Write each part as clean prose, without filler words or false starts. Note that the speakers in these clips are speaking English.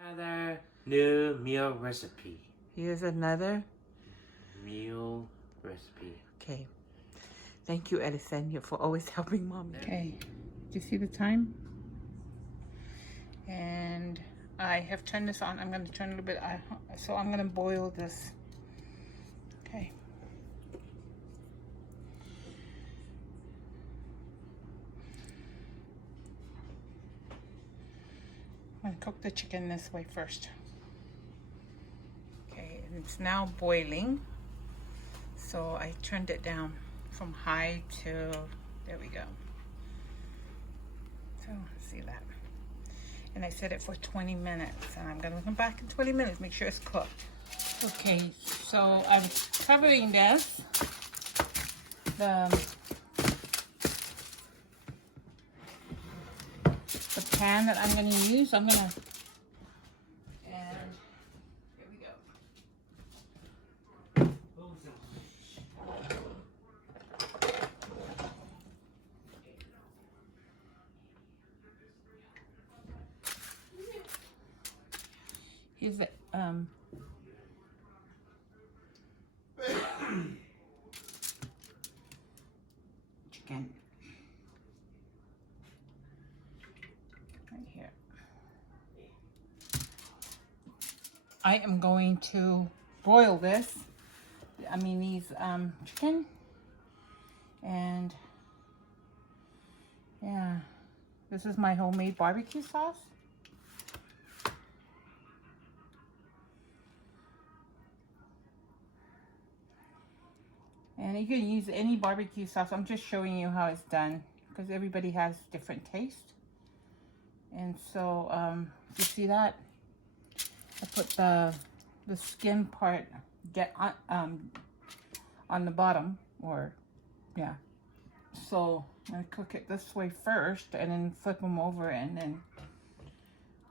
Another new meal recipe. Here's another Meal recipe. Okay. Thank you, Edison, for always helping Mommy. Okay. Do you see the time? And I have turned this on. I'm going to turn a little bit. So I'm going to boil this. Okay. I'm going to cook the chicken this way first. Okay, and it's now boiling. So I turned it down from high to, there we go. So see that. And I set it for 20 minutes. And I'm gonna come back in 20 minutes, make sure it's cooked. Okay, so I'm covering this. The pan that I'm gonna use, and here we go. Here's the chicken right here. I am going to broil this. These chicken, and yeah, this is my homemade barbecue sauce. And you can use any barbecue sauce. I'm just showing you how it's done because everybody has different taste. And so, you see that? I put the skin part on the bottom, or yeah. So I'm gonna cook it this way first, and then flip them over, and then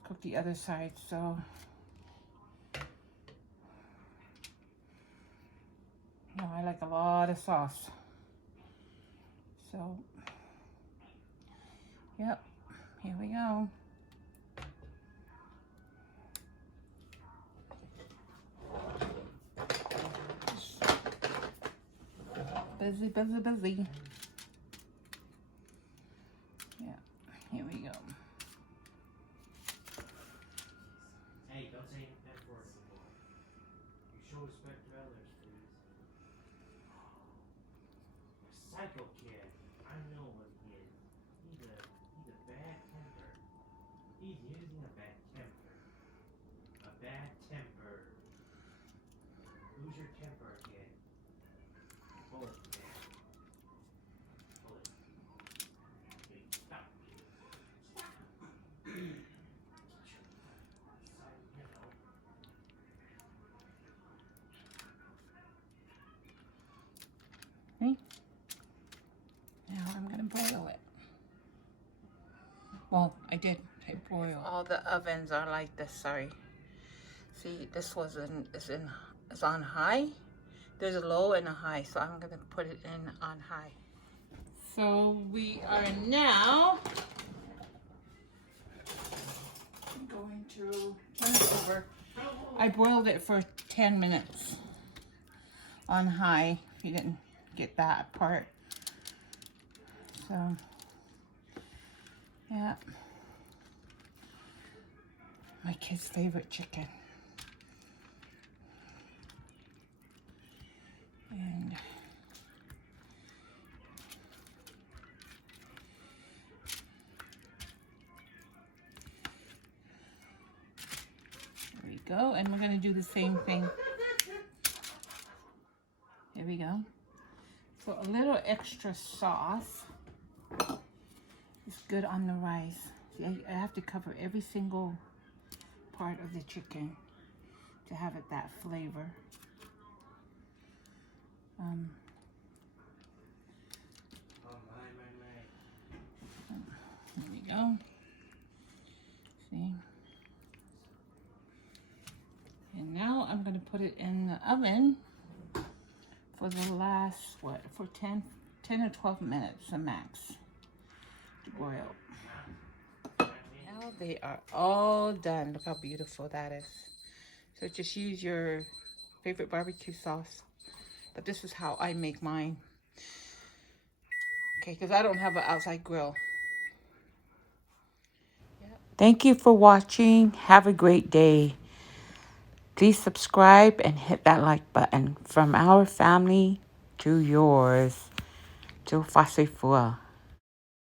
cook the other side. So. No, I like a lot of sauce. So, yep, here we go. Busy, busy, busy. Yeah, here we go. Hey, don't say that word anymore. You show respect to others, please. A psycho kid. I know what he is. He's a bad temper. He's using a bad temper. A bad temper. Lose your temper, kid. Pull it, man. Pull it. Okay, stop. Stop. Okay. Now I'm gonna boil it. Well, I did boil. All the ovens are like this. Sorry. See, this is on high. There's a low and a high, so I'm gonna put it in on high. So we are now going to turn it over. I boiled it for 10 minutes on high, if you didn't get that part. So, yeah. My kid's favorite chicken. And there we go. And we're going to do the same thing. There we go. So a little extra sauce is good on the rice. See, I have to cover every single part of the chicken to have it that flavor. There we go. See? And now I'm going to put it in the oven for the last, for 10 or 12 minutes, a max, to boil. And Now they are all done. Look how beautiful that is. So just use your favorite barbecue sauce. But this is how I make mine. Okay, because I don't have an outside grill. Thank you for watching. Have a great day. Please subscribe and hit that like button. From our family to yours. 就发水福啊。